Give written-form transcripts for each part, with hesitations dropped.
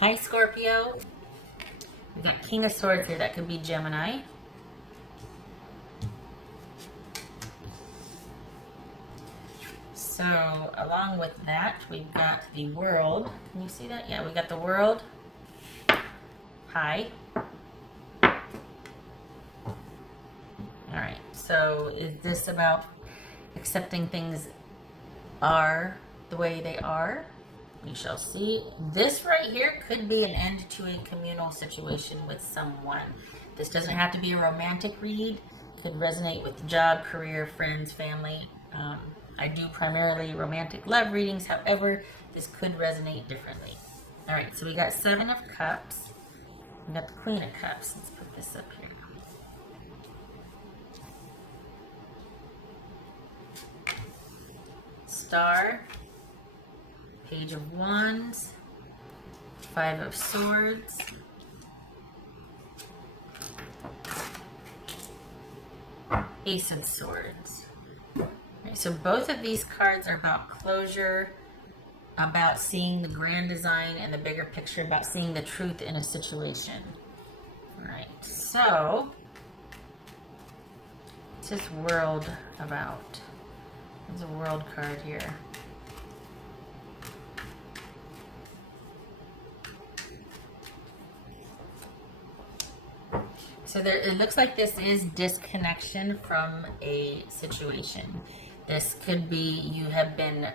Hi, Scorpio. We got King of Swords here. That could be Gemini. So, along with that, we've got the World. Can you see that? Yeah, we got the World. Hi. Alright, so is this about accepting things are the way they are? We shall see. This right here could be an end to a communal situation with someone. This doesn't have to be a romantic read. It could resonate with job, career, friends, family. I do primarily romantic love readings. However, this could resonate differently. All right, so we got Seven of Cups. We got the Queen of Cups. Let's put this up here. Star. Page of Wands, Five of Swords, Ace of Swords. Right, so both of these cards are about closure, about seeing the grand design and the bigger picture, about seeing the truth in a situation. All right, so what's this World about? There's a World card here. So there, it looks like this is disconnection from a situation. This could be you have been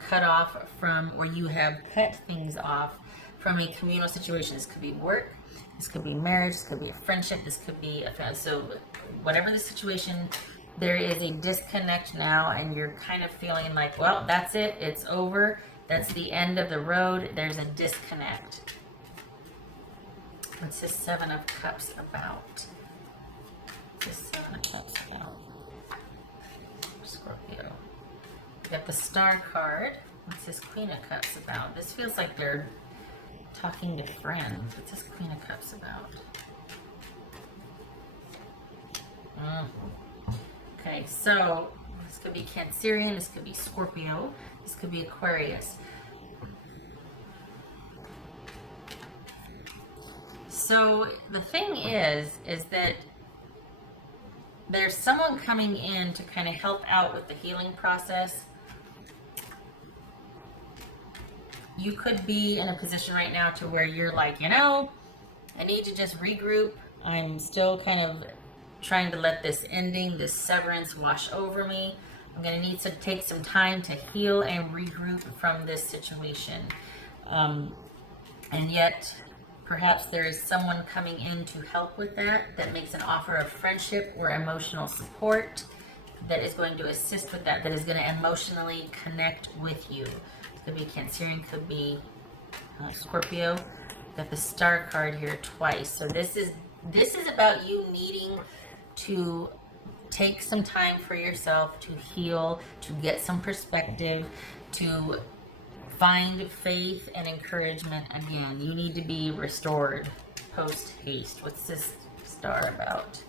cut off from, or you have cut things off from a communal situation. This could be work, this could be marriage, this could be a friendship, this could be a, so whatever the situation, there is a disconnect now, and you're kind of feeling like, well, that's it, it's over, that's the end of the road, there's a disconnect. What's this Seven of Cups about? What's this Seven of Cups about? Scorpio. We got the Star card. What's this Queen of Cups about? This feels like they're talking to friends. What's this Queen of Cups about? Okay, so this could be Cancerian, this could be Scorpio, this could be Aquarius. So the thing is that there's someone coming in to kind of help out with the healing process. You could be in a position right now to where you're like, you know, I need to just regroup. I'm still kind of trying to let this ending, this severance wash over me. I'm going to need to take some time to heal and regroup from this situation. And yet, perhaps there is someone coming in to help with that, that makes an offer of friendship or emotional support, that is going to assist with that, that is going to emotionally connect with you. It could be Cancerian, could be Scorpio. Got the Star card here twice. So this is about you needing to take some time for yourself to heal, to get some perspective, to find faith and encouragement again. You need to be restored post haste. What's this Star about?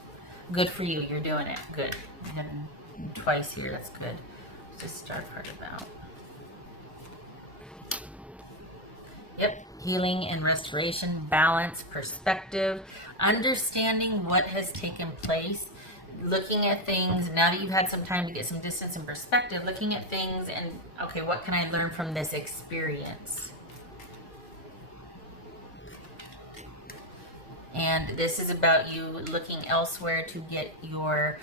Good for you. You're doing it. Good. You have them twice here. That's good. What's this Star card about? Yep. Healing and restoration, balance, perspective, understanding what has taken place, looking at things, now that you've had some time to get some distance and perspective, looking at things and, okay, what can I learn from this experience? And this is about you looking elsewhere to get your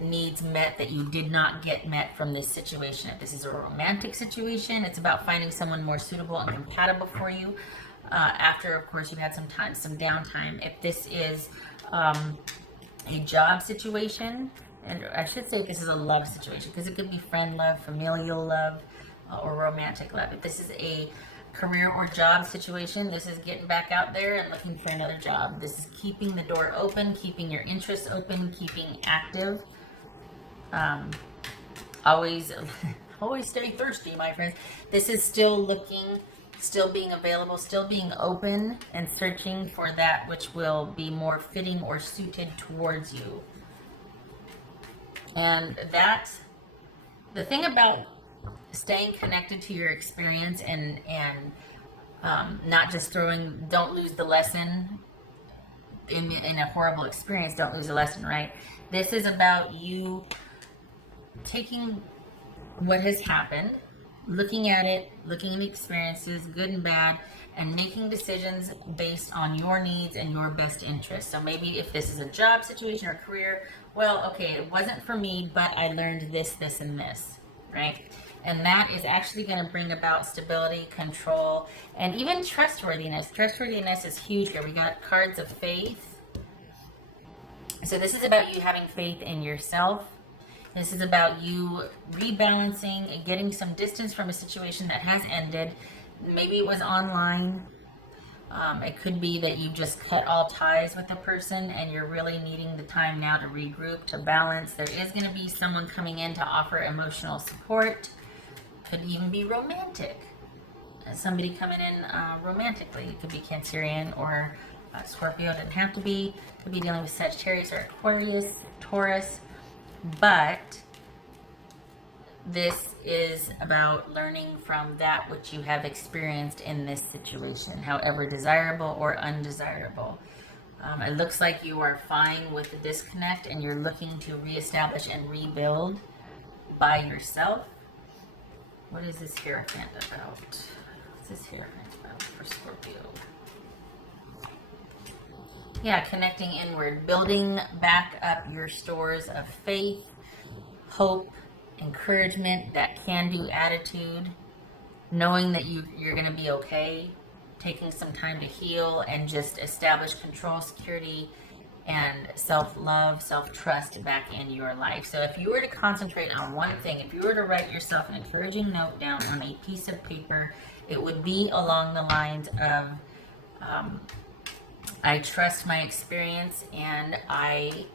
needs met that you did not get met from this situation. If this is a romantic situation, it's about finding someone more suitable and compatible for you after, of course, you've had some time, some downtime. If this is a job situation, and I should say this is a love situation, because it could be friend love, familial love, or romantic love. If this is a career or job situation, this is getting back out there and looking for another job. This is keeping the door open, keeping your interests open, keeping active. Always stay thirsty, my friends. This is still looking, still being available, still being open and searching for that which will be more fitting or suited towards you. And that's the thing about staying connected to your experience and Not just throwing, don't lose the lesson in a horrible experience, don't lose the lesson, right? This is about you taking what has happened, looking at it, looking at the experiences, good and bad, and making decisions based on your needs and your best interests. So maybe if this is a job situation or career, well, okay, it wasn't for me, but I learned this, this, and this, right? And that is actually going to bring about stability, control, and even trustworthiness. Trustworthiness is huge here. We got cards of faith. So this is about you having faith in yourself. This is about you rebalancing and getting some distance from a situation that has ended. Maybe it was online. It could be that you just cut all ties with a person and you're really needing the time now to regroup, to balance. There is going to be someone coming in to offer emotional support. Could even be romantic. Somebody coming in romantically. It could be Cancerian or Scorpio. It doesn't have to be. Could be dealing with Sagittarius or Aquarius, Taurus. But this is about learning from that which you have experienced in this situation, however desirable or undesirable. It looks like you are fine with the disconnect and you're looking to reestablish and rebuild by yourself. What is this Hierophant about? What's this Hierophant about for Scorpio? Yeah, connecting inward, building back up your stores of faith, hope, encouragement, that can-do attitude, knowing that you're going to be okay, taking some time to heal and just establish control, security, and self-love, self-trust back in your life. So if you were to concentrate on one thing, if you were to write yourself an encouraging note down on a piece of paper, it would be along the lines of, I trust my experience and I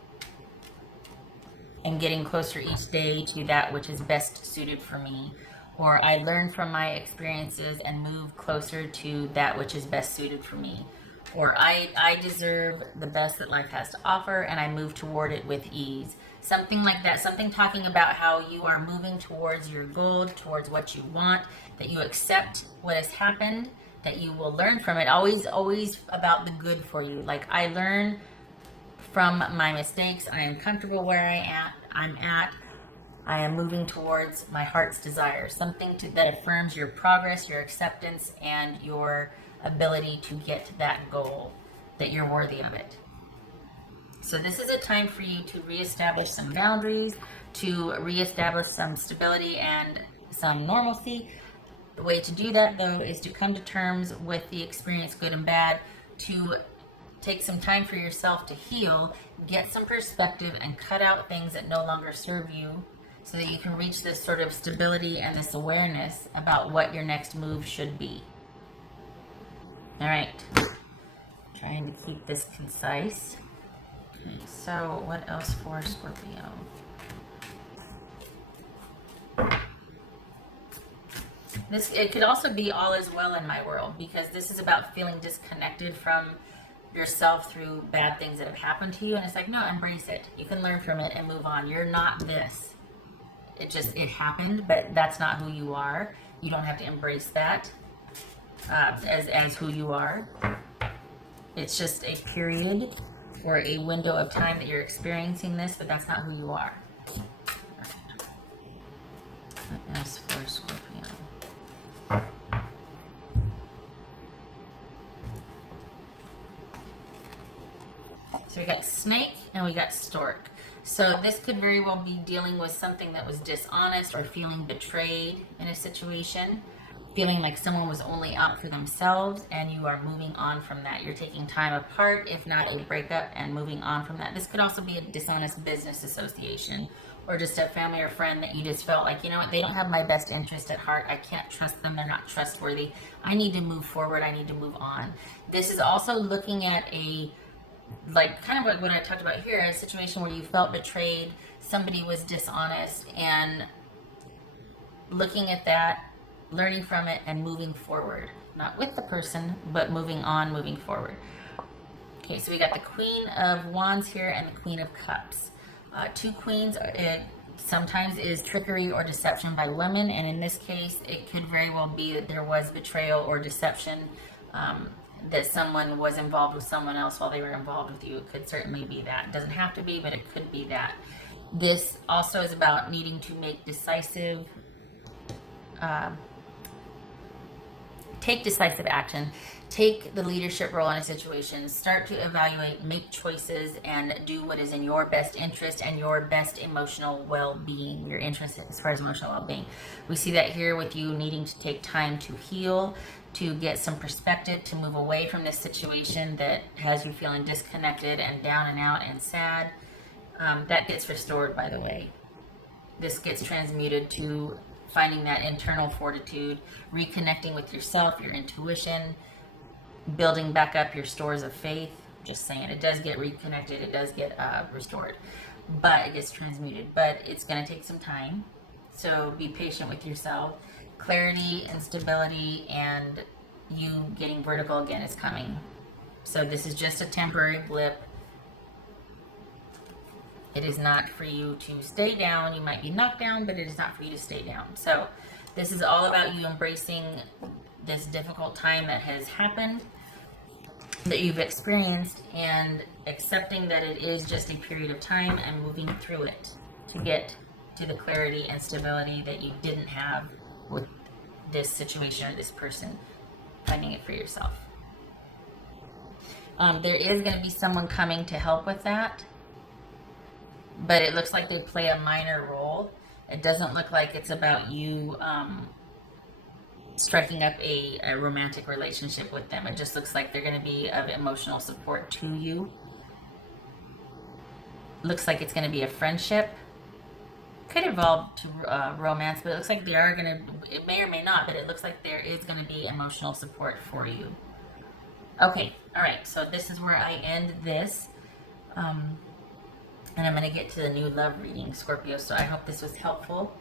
am getting closer each day to that which is best suited for me. Or I learn from my experiences and move closer to that which is best suited for me. Or I deserve the best that life has to offer and I move toward it with ease. Something like that, something talking about how you are moving towards your goal, towards what you want, that you accept what has happened, that you will learn from it. Always about the good for you. Like, I learn from my mistakes. I am comfortable where I'm at. I am moving towards my heart's desire. Something that affirms your progress, your acceptance, and your ability to get to that goal, that you're worthy of it. So this is a time for you to reestablish some boundaries, to reestablish some stability and some normalcy. The way to do that, though, is to come to terms with the experience, good and bad, to take some time for yourself to heal, get some perspective, and cut out things that no longer serve you so that you can reach this sort of stability and this awareness about what your next move should be. All right, trying to keep this concise. Okay, so what else for Scorpio? It could also be all is well in my world, because this is about feeling disconnected from yourself through bad things that have happened to you. And it's like, no, embrace it. You can learn from it and move on. You're not this. It happened, but that's not who you are. You don't have to embrace that as who you are. It's just a period or a window of time that you're experiencing this, but that's not who you are. What else for Scorpio? So we got snake and we got stork. So this could very well be dealing with something that was dishonest or feeling betrayed in a situation, feeling like someone was only out for themselves, and you are moving on from that. You're taking time apart, if not a breakup, and moving on from that. This could also be a dishonest business association, or just a family or friend that you just felt like, you know what, they don't have my best interest at heart. I can't trust them. They're not trustworthy. I need to move forward. I need to move on. This is also looking at kind of like what I talked about here, a situation where you felt betrayed, somebody was dishonest, and looking at that, learning from it, and moving forward. Not with the person, but moving on, moving forward. Okay, so we got the Queen of Wands here and the Queen of Cups. Two queens sometimes is trickery or deception by women, and in this case it could very well be that there was betrayal or deception, that someone was involved with someone else while they were involved with you. It could certainly be that. It doesn't have to be, but it could be that. This also is about needing to make decisive take decisive action, take the leadership role in a situation, start to evaluate, make choices, and do what is in your best interest and your best emotional well-being, your interest as far as emotional well-being. We see that here with you needing to take time to heal, to get some perspective, to move away from this situation that has you feeling disconnected and down and out and sad. That gets restored, by the way. This gets transmuted to finding that internal fortitude, reconnecting with yourself, your intuition, building back up your stores of faith. Just saying, it does get reconnected, it does get restored, but it gets transmuted. But it's going to take some time, so be patient with yourself. Clarity and stability and you getting vertical again is coming. So this is just a temporary blip. It is not for you to stay down. You might be knocked down, but it is not for you to stay down. So this is all about you embracing this difficult time that has happened, that you've experienced, and accepting that it is just a period of time and moving through it to get to the clarity and stability that you didn't have with this situation or this person, finding it for yourself. There is going to be someone coming to help with that, but it looks like they play a minor role. It doesn't look like it's about you striking up a romantic relationship with them. It just looks like they're going to be of emotional support to you. Looks like it's going to be a friendship. Could evolve to romance, but it looks like they are going to, it may or may not, but it looks like there is going to be emotional support for you. Okay, all right, so this is where I end this. And I'm going to get to the new love reading, Scorpio. So I hope this was helpful.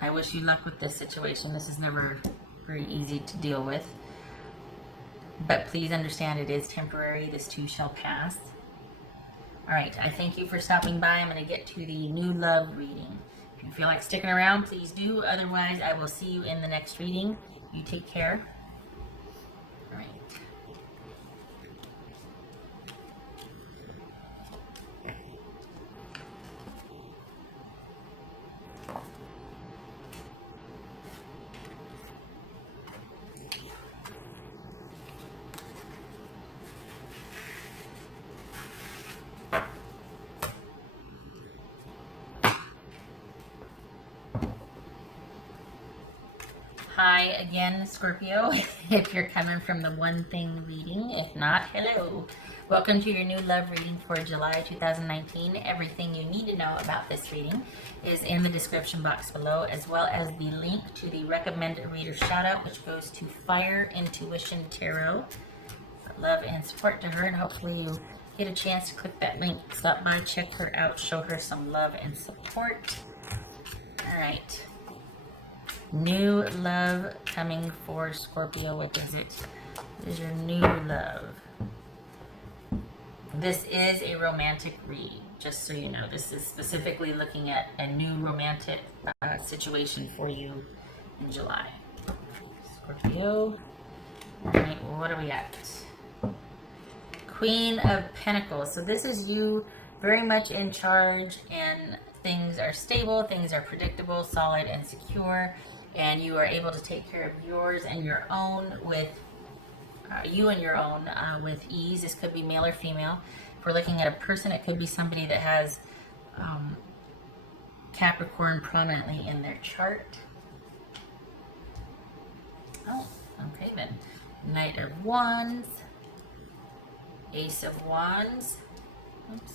I wish you luck with this situation. This is never very easy to deal with. But please understand it is temporary. This too shall pass. All right, I thank you for stopping by. I'm going to get to the new love reading. If you feel like sticking around, please do. Otherwise, I will see you in the next reading. You take care. All right. Hi again, Scorpio, if you're coming from the one thing reading. If not, hello. Welcome to your new love reading for July 2019. Everything you need to know about this reading is in the description box below, as well as the link to the recommended reader shout out, which goes to Fire Intuition Tarot. Love and support to her, and hopefully you get a chance to click that link. Stop by, check her out, show her some love and support. All right. New love coming for Scorpio. What is it? What is your new love? This is a romantic read, just so you know. This is specifically looking at a new romantic situation for you in July. Scorpio. All right, what do we got? Queen of Pentacles. So this is you very much in charge, and things are stable, things are predictable, solid, and secure. And you are able to take care of yours and your own with with ease. This could be male or female. If we're looking at a person, it could be somebody that has Capricorn prominently in their chart. Oh, okay then. Knight of Wands, Ace of Wands, oops.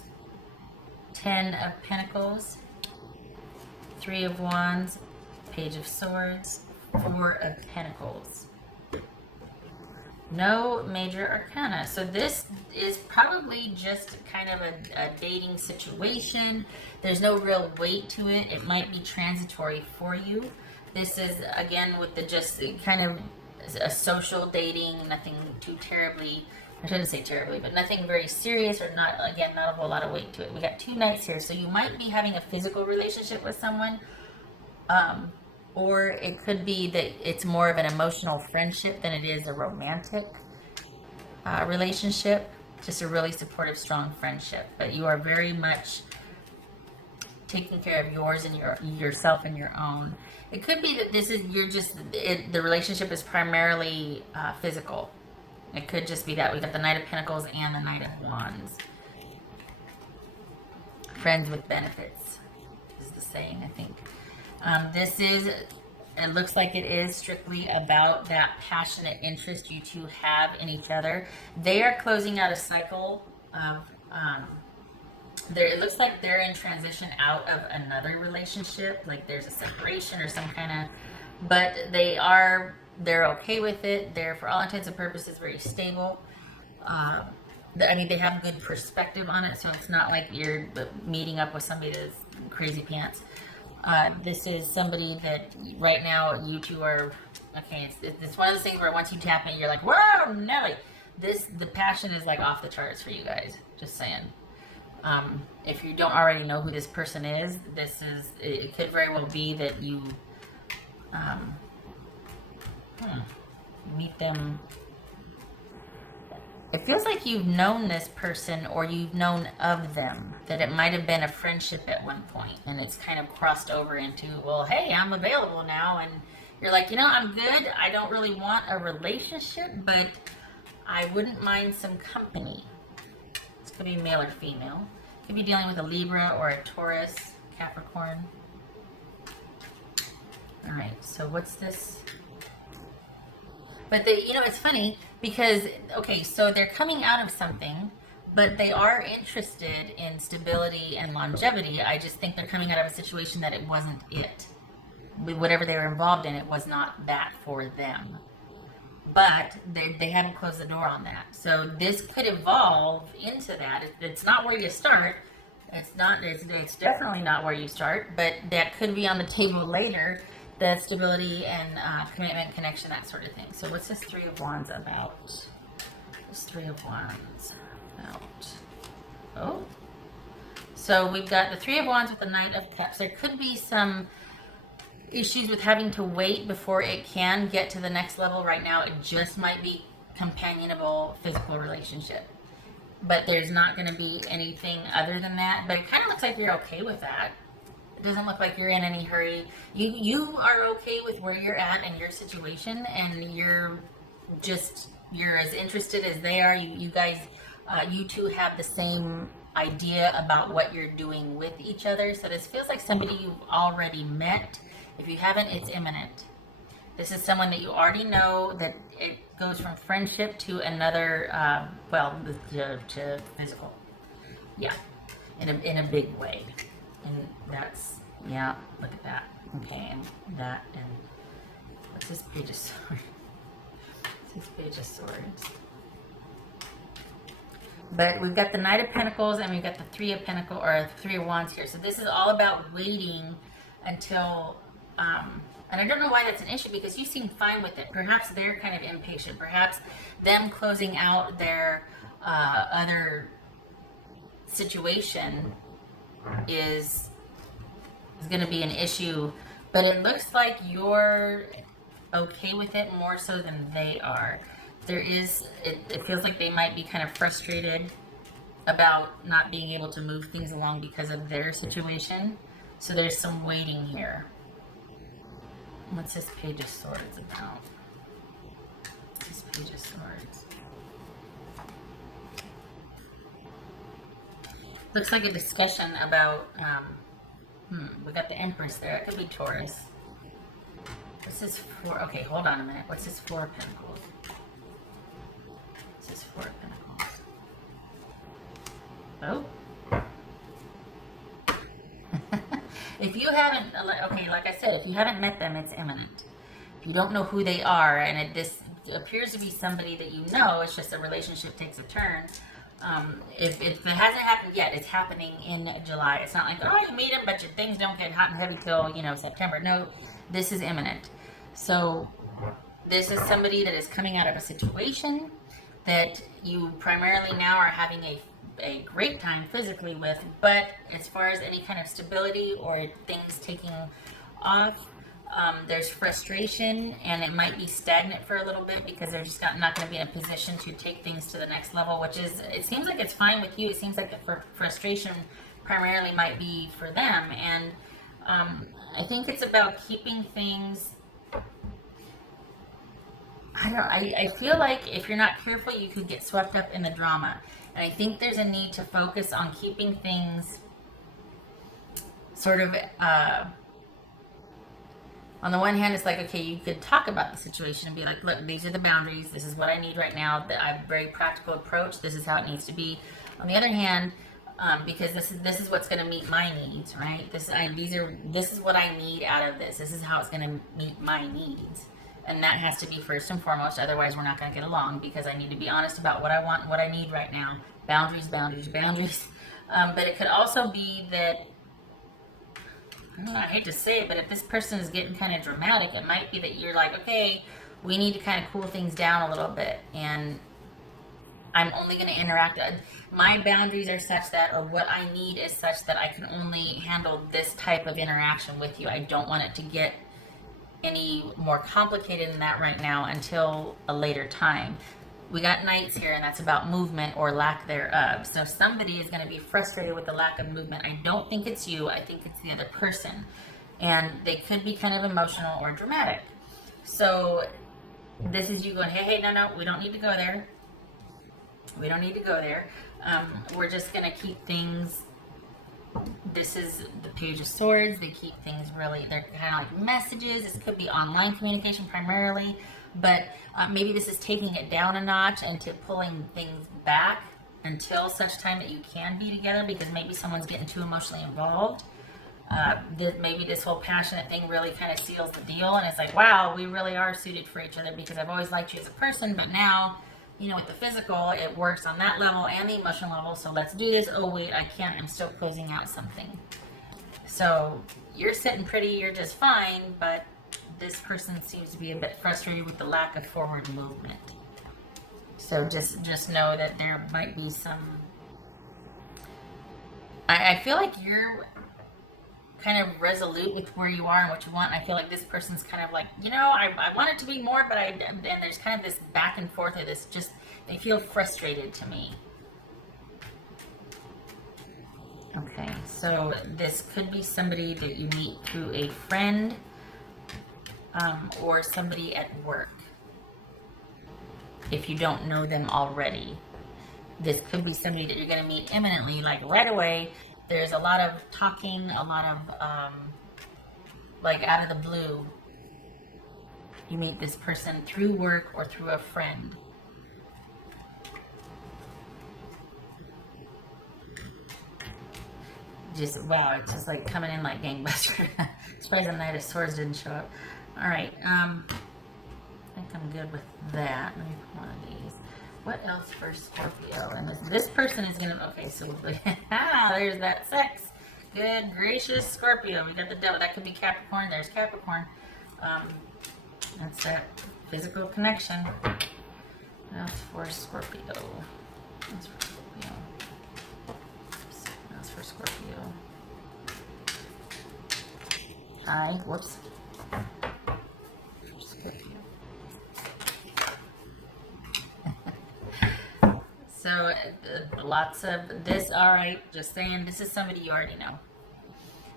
10 of Pentacles, 3 of Wands, Page of Swords, 4 of Pentacles. No major arcana. So this is probably just kind of a dating situation. There's no real weight to it. It might be transitory for you. This is, again, with the just kind of a social dating, nothing too terribly I shouldn't say terribly, but nothing very serious, or not, again, not a whole lot of weight to it. We got 2 knights here, so you might be having a physical relationship with someone, or it could be that it's more of an emotional friendship than it is a romantic relationship. Just a really supportive, strong friendship. But you are very much taking care of yours and yourself and your own. It could be that the relationship is primarily physical. It could just be that. We got the Knight of Pentacles and the Knight of Wands. Friends with benefits is the saying, I think. It looks like it is strictly about that passionate interest you two have in each other. They are closing out a cycle of, it looks like they're in transition out of another relationship, like there's a separation or some kind of, but they're okay with it. They're, for all intents and purposes, very stable. They have good perspective on it, so it's not like you're meeting up with somebody that's crazy pants. This is somebody that right now you two are, okay, it's one of those things where once you tap in, you're like, whoa, Nelly. The passion is like off the charts for you guys, just saying. If you don't already know who this person is, it could very well be that you meet them. It feels like you've known this person, or you've known of them, that it might have been a friendship at one point, and it's kind of crossed over into, well, hey, I'm available now, and you're like, I'm good. I don't really want a relationship, but I wouldn't mind some company. This could be male or female. Could be dealing with a Libra or a Taurus, Capricorn. All right, so what's this? But it's funny because, okay, so they're coming out of something, but they are interested in stability and longevity. I just think they're coming out of a situation that it wasn't it. Whatever they were involved in, it was not that for them. But they haven't closed the door on that. So this could evolve into that. It's not where you start. It's definitely not where you start, but that could be on the table later. The stability and commitment, connection, that sort of thing. So what's this 3 of Wands about? This 3 of Wands about. Oh. So we've got the 3 of Wands with the Knight of Cups. There could be some issues with having to wait before it can get to the next level. Right now, it just might be companionable physical relationship. But there's not going to be anything other than that. But it kind of looks like you're okay with that. It doesn't look like you're in any hurry. You are okay with where you're at in your situation, and you're as interested as they are. You guys, you two have the same idea about what you're doing with each other. So this feels like somebody you've already met. If you haven't, it's imminent. This is someone that you already know, that it goes from friendship to another, to physical. Yeah, in a big way. And that's, yeah, look at that. Okay, and that, and what's this Page of Swords? What's this Page of Swords? But we've got the Knight of Pentacles, and we've got the 3 of Pentacles, or 3 of Wands here. So this is all about waiting until, and I don't know why that's an issue, because you seem fine with it. Perhaps they're kind of impatient. Perhaps them closing out their other situation is going to be an issue, but it looks like you're okay with it more so than they are. It feels like they might be kind of frustrated about not being able to move things along because of their situation. So there's some waiting here. What's this Page of Swords about? This Page of Swords. Looks like a discussion about, we got the Empress there. It could be Taurus. What's this 4? Okay, hold on a minute. What's this 4 of Pentacles? What's this 4 of Pentacles? Oh. If you haven't, okay, like I said, if you haven't met them, it's imminent. If you don't know who they are, and this appears to be somebody that you know, it's just a relationship takes a turn. If it hasn't happened yet, it's happening in July. It's not like, oh, you meet them, but your things don't get hot and heavy till, September. No, this is imminent. So this is somebody that is coming out of a situation that you primarily now are having a great time physically with, but as far as any kind of stability or things taking off, there's frustration, and it might be stagnant for a little bit because they're just not going to be in a position to take things to the next level, which is, it seems like it's fine with you. It seems like the frustration primarily might be for them. And I think it's about keeping things, I feel like if you're not careful, you could get swept up in the drama. And I think there's a need to focus on keeping things sort of, on the one hand, it's like, okay, you could talk about the situation and be like, look, these are the boundaries. This is what I need right now. I have a very practical approach. This is how it needs to be. On the other hand, because this is what's going to meet my needs, right? This is what I need out of this. This is how it's going to meet my needs. And that has to be first and foremost. Otherwise, we're not going to get along, because I need to be honest about what I want and what I need right now. Boundaries, boundaries, boundaries. But it could also be that, I hate to say it, but if this person is getting kind of dramatic, it might be that you're like, okay, we need to kind of cool things down a little bit. And I'm only going to interact. My boundaries are such that, or what I need is such that I can only handle this type of interaction with you. I don't want it to get any more complicated than that right now until a later time. We got knights here, and that's about movement or lack thereof. So somebody is going to be frustrated with the lack of movement. I don't think it's you. I think it's the other person. And they could be kind of emotional or dramatic. So this is you going, hey, no, we don't need to go there. We don't need to go there. We're just going to keep things. This is the Page of Swords. They keep things really, they're kind of like messages. This could be online communication primarily. But maybe this is taking it down a notch and to pulling things back until such time that you can be together, because maybe someone's getting too emotionally involved. Maybe this whole passionate thing really kind of seals the deal, and it's like, wow, we really are suited for each other, because I've always liked you as a person, but now, with the physical, it works on that level and the emotional level, so let's do this. Oh wait, I can't, I'm still closing out something. So you're sitting pretty, you're just fine, but this person seems to be a bit frustrated with the lack of forward movement. So just know that there might be some, I feel like you're kind of resolute with where you are and what you want. And I feel like this person's kind of like, I want it to be more, but then there's kind of this back and forth of this, they feel frustrated to me. Okay, so this could be somebody that you meet through a friend, or somebody at work, if you don't know them already. This could be somebody that you're going to meet imminently, like right away. There's a lot of talking, a lot of, like out of the blue, you meet this person through work or through a friend. Wow, it's just like coming in like gangbusters. Surprised the Knight of Swords didn't show up. All right, I think I'm good with that. Let me put one of these. What else for Scorpio? And this person is gonna, okay, so there's that sex. Good gracious Scorpio. We got the devil. That could be Capricorn. There's Capricorn. That's that physical connection. That's for Scorpio. That's for Scorpio. That's for Scorpio. Whoops. So lots of this, all right, just saying, this is somebody you already know.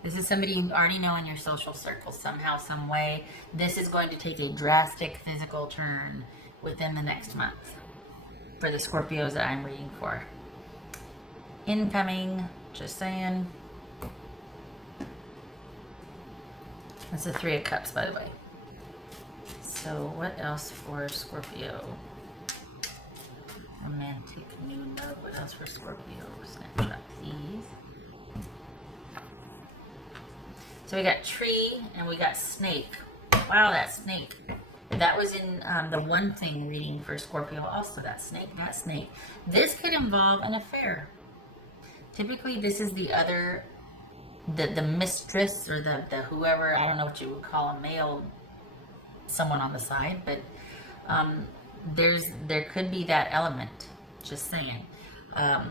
This is somebody you already know in your social circle somehow, some way. This is going to take a drastic physical turn within the next month for the Scorpios that I'm reading for. Incoming, just saying. That's the Three of Cups, by the way. So what else for Scorpio? Romantic new love. What else for Scorpio? Snapshot, please. So we got tree and we got snake. Wow, that snake. That was in the one thing reading for Scorpio. Also, that snake, that snake. This could involve an affair. Typically, this is the other, the mistress or the whoever, I don't know what you would call a male, someone on the side, but there could be that element. Just saying. All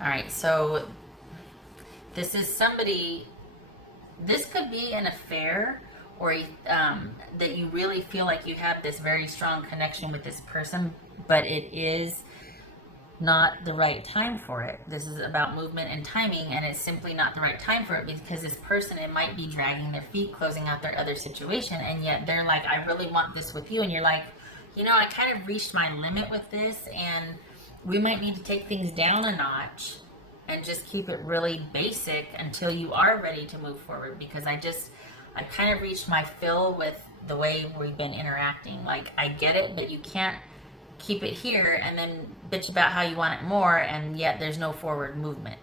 right, so this is somebody, this could be an affair, or that you really feel like you have this very strong connection with this person, but it is not the right time for it. This is about movement and timing, and it's simply not the right time for it because this person, it might be dragging their feet, closing out their other situation, and yet they're like, I really want this with you, and you're like, I kind of reached my limit with this, and we might need to take things down a notch and just keep it really basic until you are ready to move forward, because I kind of reached my fill with the way we've been interacting. Like, I get it, but you can't keep it here and then bitch about how you want it more, and yet there's no forward movement.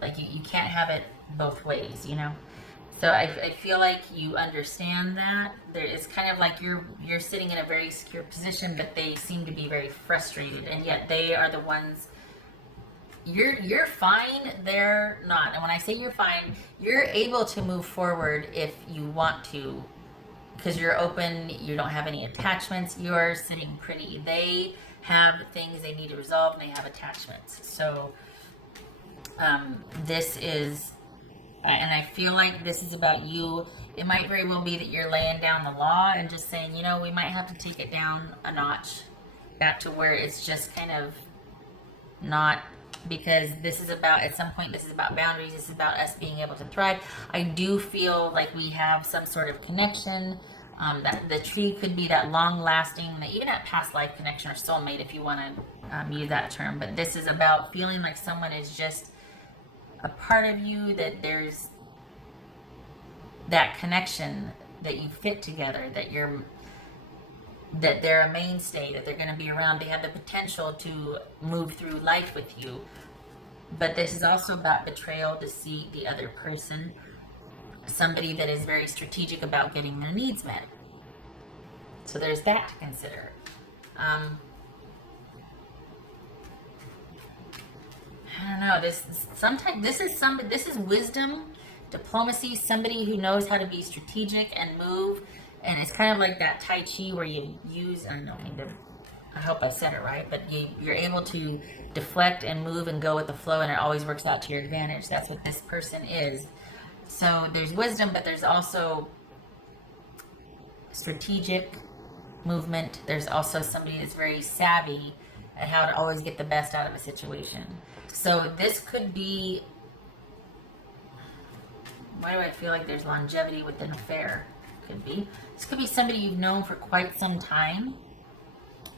Like, you can't have it both ways, So I feel like you understand that. It's kind of like you're sitting in a very secure position, but they seem to be very frustrated, and yet they are the ones. You're fine, they're not. And when I say you're fine, you're able to move forward if you want to, because you're open, you don't have any attachments, you're sitting pretty. They have things they need to resolve, and they have attachments. So this is, and I feel like this is about you. It might very well be that you're laying down the law and just saying, we might have to take it down a notch back to where it's just kind of not, because this is about, at some point, this is about boundaries. This is about us being able to thrive. I do feel like we have some sort of connection. That the tree could be that long-lasting, even that past life connection or soulmate, if you want to use that term. But this is about feeling like someone is just a part of you, that there's that connection, that you fit together, that they're a mainstay, that they're going to be around. They have the potential to move through life with you. But this is also about betrayal, deceit, the other person. Somebody that is very strategic about getting their needs met. So there's that to consider. I don't know. This is wisdom, diplomacy. Somebody who knows how to be strategic and move. And it's kind of like that Tai Chi where you use, I hope I said it right, but you're able to deflect and move and go with the flow, and it always works out to your advantage. That's what this person is. So there's wisdom, but there's also strategic movement. There's also somebody that's very savvy at how to always get the best out of a situation. So this could be, why do I feel like there's longevity with an affair? This could be somebody you've known for quite some time.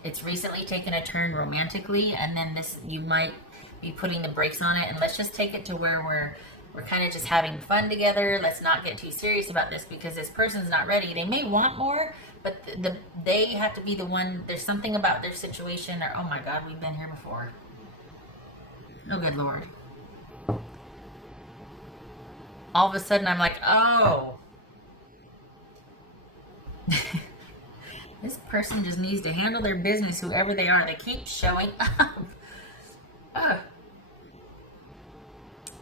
It's recently taken a turn romantically, and then you might be putting the brakes on it, and let's just take it to where we're kind of just having fun together. Let's not get too serious about this, because this person's not ready. They may want more, but they have to be the one. There's something about their situation, or, oh my God, we've been here before. Oh, good Lord. All of a sudden, I'm like, oh. This person just needs to handle their business, whoever they are. They keep showing up.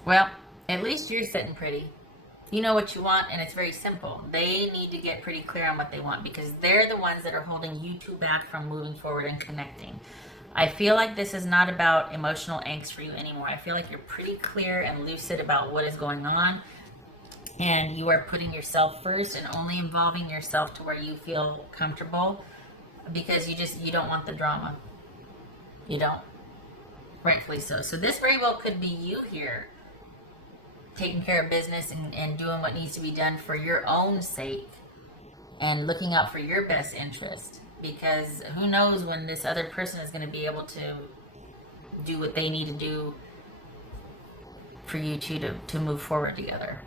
Well, at least you're sitting pretty. You know what you want, and it's very simple. They need to get pretty clear on what they want, because they're the ones that are holding you two back from moving forward and connecting. I feel like this is not about emotional angst for you anymore. I feel like you're pretty clear and lucid about what is going on. And you are putting yourself first and only involving yourself to where you feel comfortable, because you don't want the drama. You don't. Rightfully so. So this very well could be you here, taking care of business and doing what needs to be done for your own sake and looking out for your best interest, because who knows when this other person is going to be able to do what they need to do for you two to move forward together.